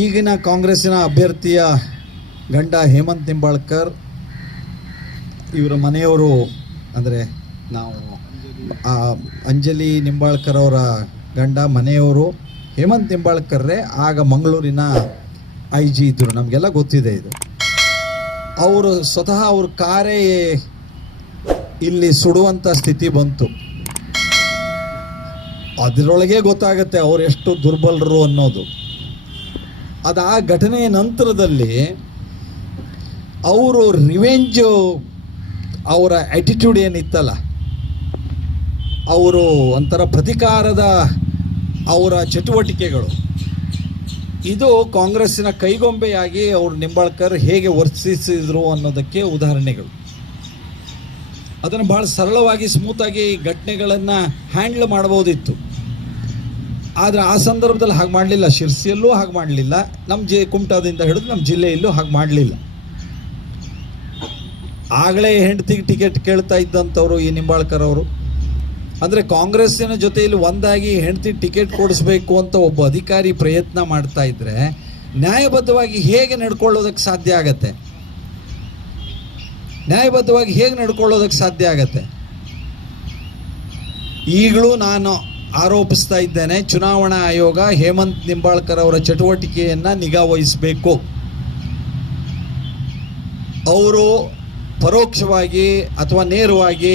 ಈಗಿನ ಕಾಂಗ್ರೆಸ್ಸಿನ ಅಭ್ಯರ್ಥಿಯ ಗಂಡ ಹೇಮಂತ್ ನಿಂಬಾಳ್ಕರ್, ಇವರ ಮನೆಯವರು ಅಂದರೆ ನಾವು ಅಂಜಲಿ ನಿಂಬಾಳ್ಕರ್ ಅವರ ಗಂಡ ಮನೆಯವರು ಹೇಮಂತ್ ನಿಂಬಾಳ್ಕರ್ರೆ ಆಗ ಮಂಗಳೂರಿನ IG ಇದ್ದರು, ನಮಗೆಲ್ಲ ಗೊತ್ತಿದೆ ಇದು. ಅವರು ಸ್ವತಃ ಅವ್ರ ಕಾರೇ ಇಲ್ಲಿ ಸುಡುವಂಥ ಸ್ಥಿತಿ ಬಂತು. ಅದರೊಳಗೆ ಗೊತ್ತಾಗುತ್ತೆ ಅವ್ರು ಎಷ್ಟು ದುರ್ಬಲರು ಅನ್ನೋದು. ಅದು ಆ ಘಟನೆಯ ನಂತರದಲ್ಲಿ ಅವರು ರಿವೆಂಜು, ಅವರ ಆ್ಯಟಿಟ್ಯೂಡ್ ಏನಿತ್ತಲ್ಲ, ಅವರು ಒಂಥರ ಪ್ರತಿಕಾರದ ಅವರ ಚಟುವಟಿಕೆಗಳು, ಇದು ಕಾಂಗ್ರೆಸ್ಸಿನ ಕೈಗೊಂಬೆಯಾಗಿ ಅವರು ನಿಂಬಾಳ್ಕರ್ ಹೇಗೆ ವರ್ತಿಸಿದ್ರು ಅನ್ನೋದಕ್ಕೆ ಉದಾಹರಣೆಗಳು. ಅದನ್ನು ಭಾಳ ಸರಳವಾಗಿ ಸ್ಮೂತಾಗಿ ಘಟನೆಗಳನ್ನು ಹ್ಯಾಂಡ್ಲ್ ಮಾಡ್ಬೋದಿತ್ತು. ಆದರೆ ಆ ಸಂದರ್ಭದಲ್ಲಿ ಹಾಗೆ ಮಾಡಲಿಲ್ಲ. ಶಿರ್ಸಿಯಲ್ಲೂ ಹಾಗೆ ಮಾಡಲಿಲ್ಲ, ನಮ್ಮ ಕುಮಟಾದಿಂದ ಹಿಡಿದು ನಮ್ಮ ಜಿಲ್ಲೆಯಲ್ಲೂ ಹಾಗೆ ಮಾಡಲಿಲ್ಲ. ಆಗಲೇ ಹೆಂಡತಿಗೆ ಟಿಕೆಟ್ ಕೇಳ್ತಾ ಇದ್ದಂಥವ್ರು ಈ ನಿಂಬಾಳ್ಕರ್ ಅವರು. ಅಂದರೆ ಕಾಂಗ್ರೆಸ್ಸಿನ ಜೊತೆಯಲ್ಲಿ ಒಂದಾಗಿ ಹೆಂಡತಿ ಟಿಕೆಟ್ ಕೊಡಿಸ್ಬೇಕು ಅಂತ ಒಬ್ಬ ಅಧಿಕಾರಿ ಪ್ರಯತ್ನ ಮಾಡ್ತಾ ಇದ್ದರೆ ನ್ಯಾಯಬದ್ಧವಾಗಿ ಹೇಗೆ ನಡ್ಕೊಳ್ಳೋದಕ್ಕೆ ಸಾಧ್ಯ ಆಗತ್ತೆ? ನ್ಯಾಯಬದ್ಧವಾಗಿ ಹೇಗೆ ನಡ್ಕೊಳ್ಳೋದಕ್ಕೆ ಸಾಧ್ಯ ಆಗತ್ತೆ? ಈಗಲೂ ನಾನು ಆರೋಪಿಸ್ತಾ ಇದ್ದೇನೆ, ಚುನಾವಣಾ ಆಯೋಗ ಹೇಮಂತ್ ನಿಂಬಾಳ್ಕರ್ ಅವರ ಚಟುವಟಿಕೆಯನ್ನು ನಿಗಾ ವಹಿಸಬೇಕು. ಅವರು ಪರೋಕ್ಷವಾಗಿ ಅಥವಾ ನೇರವಾಗಿ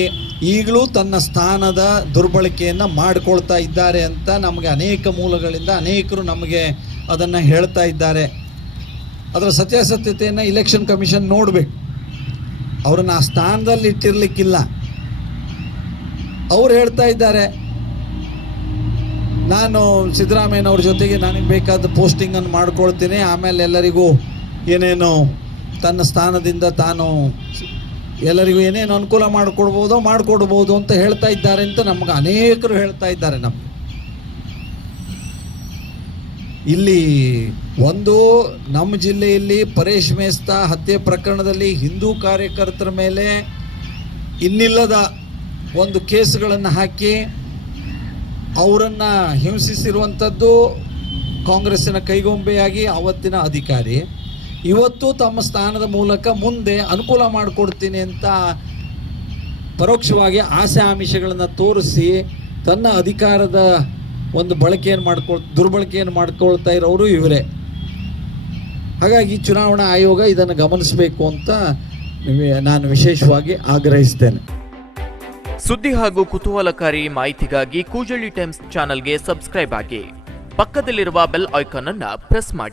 ಈಗಲೂ ತನ್ನ ಸ್ಥಾನದ ದುರ್ಬಳಕೆಯನ್ನು ಮಾಡಿಕೊಳ್ತಾ ಇದ್ದಾರೆ ಅಂತ ನಮಗೆ ಅನೇಕ ಮೂಲಗಳಿಂದ ಅನೇಕರು ನಮಗೆ ಅದನ್ನು ಹೇಳ್ತಾ ಇದ್ದಾರೆ. ಅದರ ಸತ್ಯಾಸತ್ಯತೆಯನ್ನು ಇಲೆಕ್ಷನ್ ಕಮಿಷನ್ ನೋಡಬೇಕು. ಅವರನ್ನು ಆ ಸ್ಥಾನದಲ್ಲಿ ಇಟ್ಟಿರಲಿಕ್ಕಿಲ್ಲ. ಅವ್ರು ಹೇಳ್ತಾ ಇದ್ದಾರೆ, ನಾನು ಸಿದ್ದರಾಮಯ್ಯನವ್ರ ಜೊತೆಗೆ ನನಗೆ ಬೇಕಾದ ಪೋಸ್ಟಿಂಗನ್ನು ಮಾಡ್ಕೊಳ್ತೀನಿ, ಆಮೇಲೆ ಎಲ್ಲರಿಗೂ ಏನೇನು ತನ್ನ ಸ್ಥಾನದಿಂದ ತಾನು ಎಲ್ಲರಿಗೂ ಏನೇನು ಅನುಕೂಲ ಮಾಡಿಕೊಡ್ಬೋದು ಅಂತ ಹೇಳ್ತಾ ಇದ್ದಾರೆ ಅಂತ ನಮ್ಗೆ ಅನೇಕರು ಹೇಳ್ತಾ ಇದ್ದಾರೆ. ಇಲ್ಲಿ ಒಂದು ನಮ್ಮ ಜಿಲ್ಲೆಯಲ್ಲಿ ಪರೇಶ್ ಮೇಸ್ತಾ ಹತ್ಯೆ ಪ್ರಕರಣದಲ್ಲಿ ಹಿಂದೂ ಕಾರ್ಯಕರ್ತರ ಮೇಲೆ ಇನ್ನಿಲ್ಲದ ಒಂದು ಕೇಸುಗಳನ್ನು ಹಾಕಿ ಅವರನ್ನು ಹಿಂಸಿಸಿರುವಂಥದ್ದು ಕಾಂಗ್ರೆಸ್ಸಿನ ಕೈಗೊಂಬೆಯಾಗಿ ಅವತ್ತಿನ ಅಧಿಕಾರಿ. ಇವತ್ತು ತಮ್ಮ ಸ್ಥಾನದ ಮೂಲಕ ಮುಂದೆ ಅನುಕೂಲ ಮಾಡಿಕೊಡ್ತೀನಿ ಅಂತ ಪರೋಕ್ಷವಾಗಿ ಆಸೆ ಆಮಿಷಗಳನ್ನು ತೋರಿಸಿ ತನ್ನ ಅಧಿಕಾರದ ಒಂದು ದುರ್ಬಳಕೆಯನ್ನು ಮಾಡ್ಕೊಳ್ತಾ ಇರೋರು ಇವರೇ. ಹಾಗಾಗಿ ಚುನಾವಣಾ ಆಯೋಗ ಇದನ್ನು ಗಮನಿಸಬೇಕು ಅಂತ ನಾನು ವಿಶೇಷವಾಗಿ ಆಗ್ರಹಿಸ್ತೇನೆ. ಸುದ್ದಿ ಹಾಗೂ ಕುತೂಹಲಕಾರಿ ಮಾಹಿತಿಗಾಗಿ ಕೂಜಳ್ಳಿ ಟೈಮ್ಸ್ ಚಾನೆಲ್ಗೆ ಸಬ್ಸ್ಕ್ರೈಬ್ ಆಗಿ, ಪಕ್ಕದಲ್ಲಿರುವ ಬೆಲ್ ಐಕಾನ್ ಅನ್ನು ಪ್ರೆಸ್ ಮಾಡಿ.